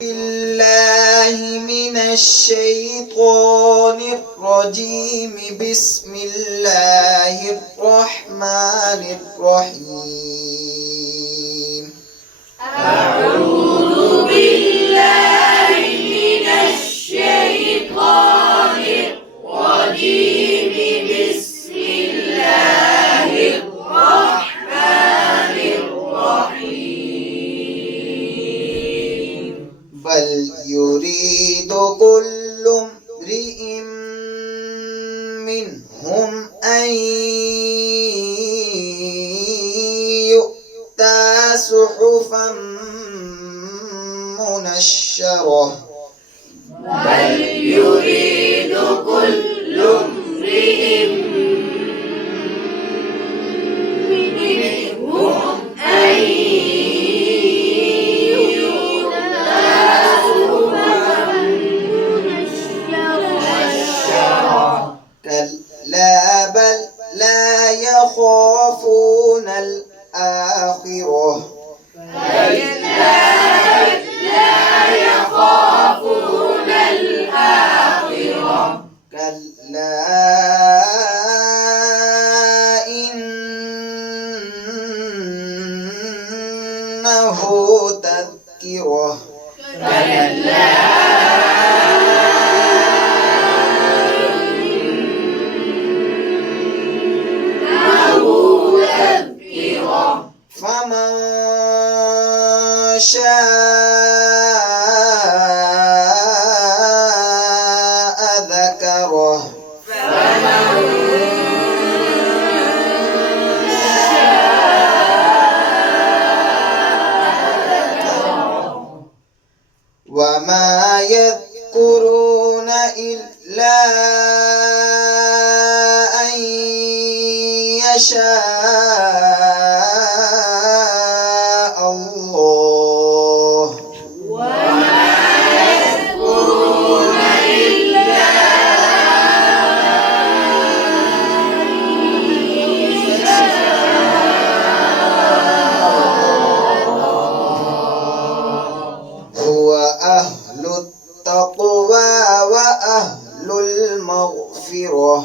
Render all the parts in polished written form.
بالله من الشيطان الرجيم. بسم الله الرحمن الرحيم. أعوذ بالله من الشيطان الرجيم. بسم الله الرحمن الرحيم. بل يريد كل امرئ منهم أن يؤتى صحفا منشرة. بل يريد كل امرئ منهم أن يؤتى صحفا منشرة. كلا بل لا يخافون الآخرة. كلا لا يخافون الآخرة. كلا إنه تذكرة. كلا إنه تذكرة. فمن شاء ذكره. فمن وما يذكرون إلا أن يشاء الله. وما يذكرون إلا أن يشاء هو أهل التقوى وأهل المغفرة.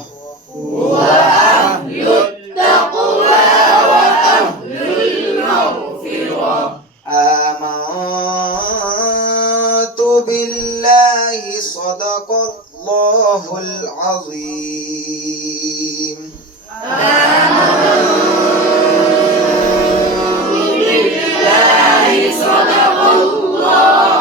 هو أهل التقوى وأهل المغفرة. آمنت بالله صدق الله العظيم. آمنت بالله صدق الله